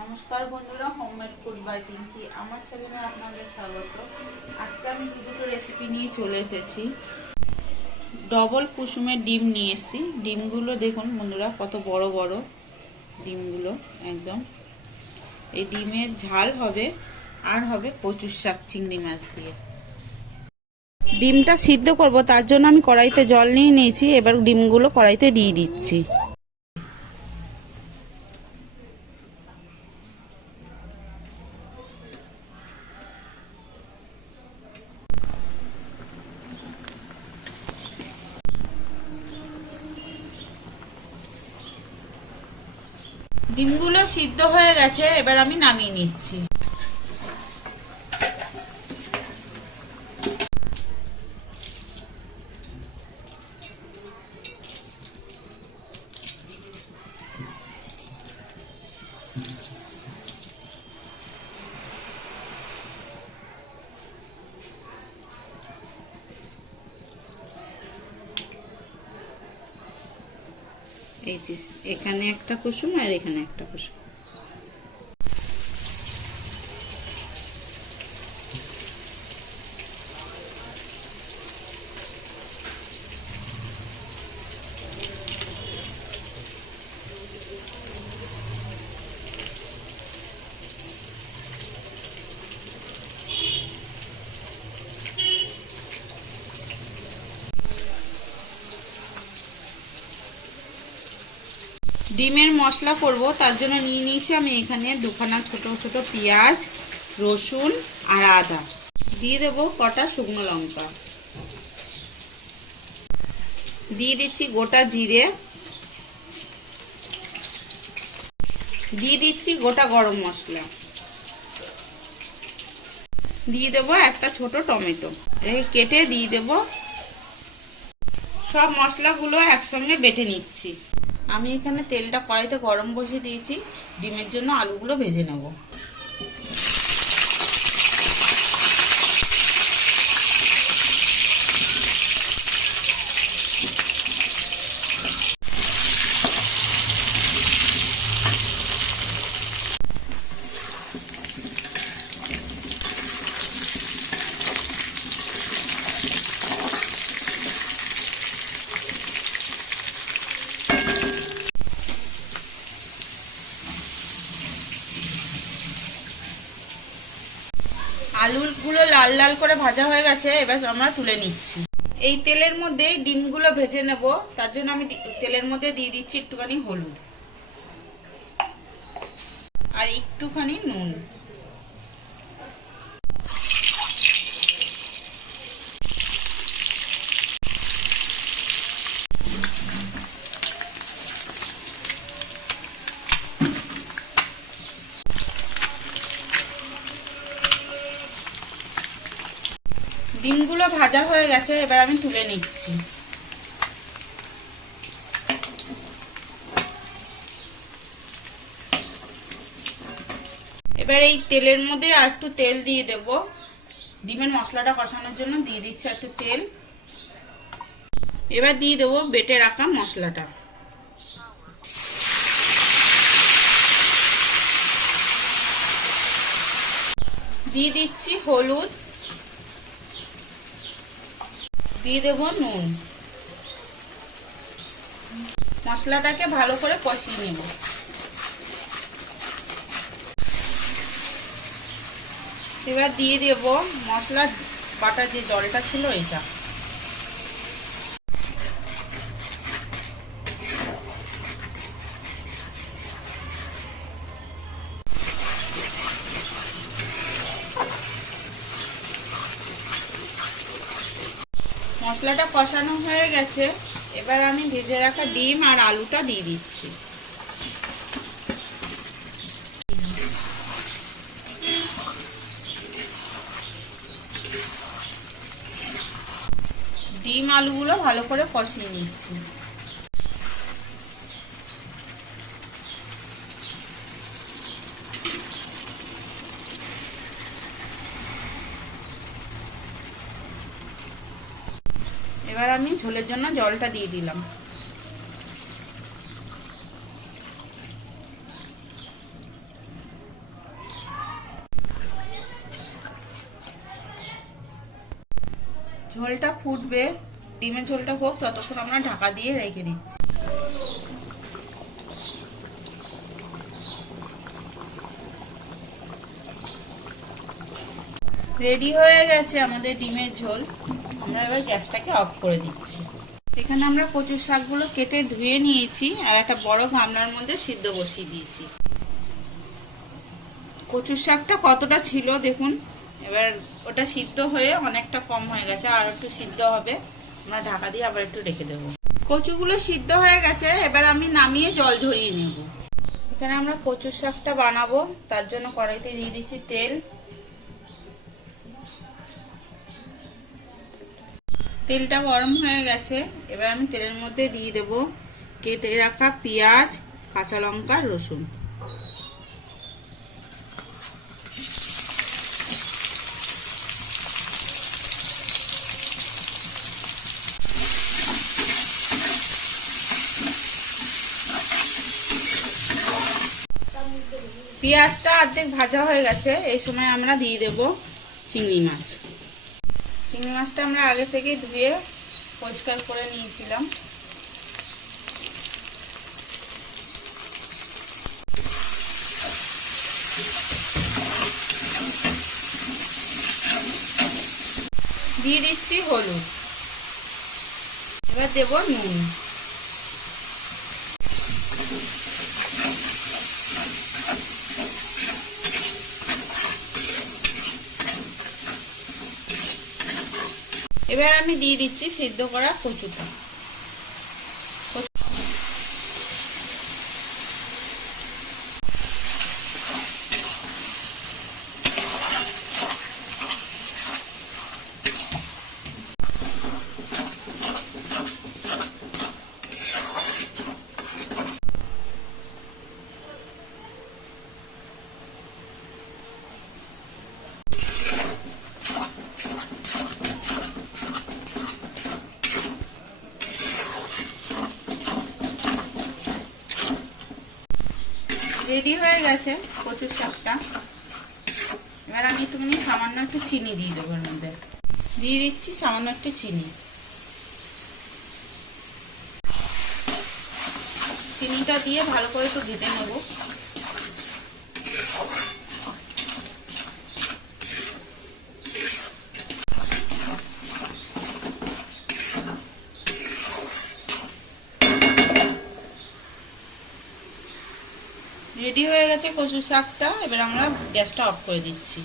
নমস্কার বন্ধুরা, homemade food by Pinki আমার চ্যানেলে আপনাদের স্বাগত। আজকে আমি দুটো রেসিপি নিয়ে চলে এসেছি। ডবল কুসুমের ডিম নিয়ে এসেছি। ডিমগুলো দেখুন বন্ধুরা, কত বড় বড় ডিমগুলো একদম। এই ডিমের ঝাল হবে আর হবে কচুর শাক চিংড়ি মাছ দিয়ে। ডিমটা সিদ্ধ করব, তার জন্য আমি কড়াইতে জল নিয়ে নিয়েছি। এবার ডিমগুলো কড়াইতে দিয়ে দিচ্ছি। ডিমগুলো সিদ্ধ হয়ে গেছে, এবার আমি নামিয়ে নিচ্ছি। এই যে এখানে একটা কুসুম আর এখানে একটা কুসুম। ডিমের মশলা করব, তার জন্য নিয়ে নিয়েছি আমি এখানে দুখানা ছোট ছোট পেঁয়াজ, রসুন আর আদা। দিয়ে দেবো কটা শুকনো লঙ্কা, দিয়ে দিচ্ছি গোটা জিরে, দিয়ে দিচ্ছি গোটা গরম মশলা, দিয়ে দেবো একটা ছোট টমেটো কেটে দিয়ে দেবো। সব মশলাগুলো একসঙ্গে বেটে নিচ্ছি। আমি এখানে তেলটা কড়াইতে গরম বসিয়ে দিয়েছি। ডিমের জন্য আলুগুলো ভেজে নেব। আলুগুলো লাল লাল করে ভাজা হয়ে গেছে, এবার আমরা তুলে নিচ্ছি। এই তেলের মধ্যে ডিমগুলো ভেজে নেব, তার জন্য আমি তেলের মধ্যে দিয়ে দিচ্ছি একটুখানি হলুদ আর একটুখানি নুন। ডিমগুলো ভাজা হয়ে গেছে, এবার আমি তুলে নিচ্ছি। এবার এই তেলের মধ্যে আর একটু তেল দিয়ে দেব। ডিমের মশলাটা কষানোর জন্য দিয়ে দিচ্ছি একটু তেল। এবার দিয়ে দেবো বেটে রাখা মশলাটা। দিয়ে দিচ্ছি হলুদ, দিয়ে দেব নুন। মশলাটাকে ভালো করে কষিয়ে নেব। এবার দিয়ে দেব মশলা বাটা যে জলটা ছিল এটা। মশলাটা কষানো হয়ে গেছে, এবার আমি ভেজে রাখা ডিম আর আলুটা দিয়ে দিচ্ছি। ডিম আলুগুলো ভালো করে কষিয়ে নিচ্ছি। এবার আমি ঝোলের জন্য জলটা দিয়ে দিলাম। ঝোলটা ফুটবে, ডিমের ঝোলটা হোক, ততক্ষণ আমরা ঢাকা দিয়ে রেখে দিচ্ছি। রেডি হয়ে গেছে আমাদের ডিমের ঝোল। আমরা এবার গ্যাসটাকে অফ করে দিচ্ছি। এখানে আমরা কচুর শাকগুলো কেটে ধুয়ে নিয়েছি আর একটা বড় গামলার মধ্যে সিদ্ধ বসিয়ে দিয়েছি। কচুর শাকটা কতটা ছিল দেখুন, এবার ওটা সিদ্ধ হয়ে অনেকটা কম হয়ে গেছে, আর একটু সিদ্ধ হবে। আমরা ঢাকা দিয়ে আবার একটু রেখে দেবো। কচুগুলো সিদ্ধ হয়ে গেছে, এবার আমি নামিয়ে জল ঝরিয়ে নেব। এখানে আমরা কচুর শাকটা বানাবো, তার জন্য কড়াইতে দিয়ে দিচ্ছি তেল। তেলটা গরম হয়ে গেছে, এবার আমি তেলের মধ্যে দিয়ে দেব কেটে রাখা পেঁয়াজ, কাঁচা লঙ্কা, রসুন। পেঁয়াজটা অর্ধেক ভাজা হয়ে গেছে, এই সময় আমরা দিয়ে দেব চিংড়ি মাছ। চিংড়ি মাছটা আমরা আগে থেকে ধুয়ে পরিষ্কার করে নিয়েছিলাম। দিয়ে দিচ্ছি হলুদ, এবার দেব নুন। এবার আমি দিয়ে দিচ্ছি সিদ্ধ করা কচুটা। রেডি হয়ে গেছে কচুর শাকটা। এবার আমি সামান্য একটু চিনি দিয়ে দেবো, এর মধ্যে দিয়ে দিচ্ছি সামান্য একটু চিনি। চিনিটা দিয়ে ভালো করে একটু ঘেটে নেব। রেডি হয়ে গেছে কচু শাকটা, এবার আমরা গ্যাসটা অফ করে দিচ্ছি।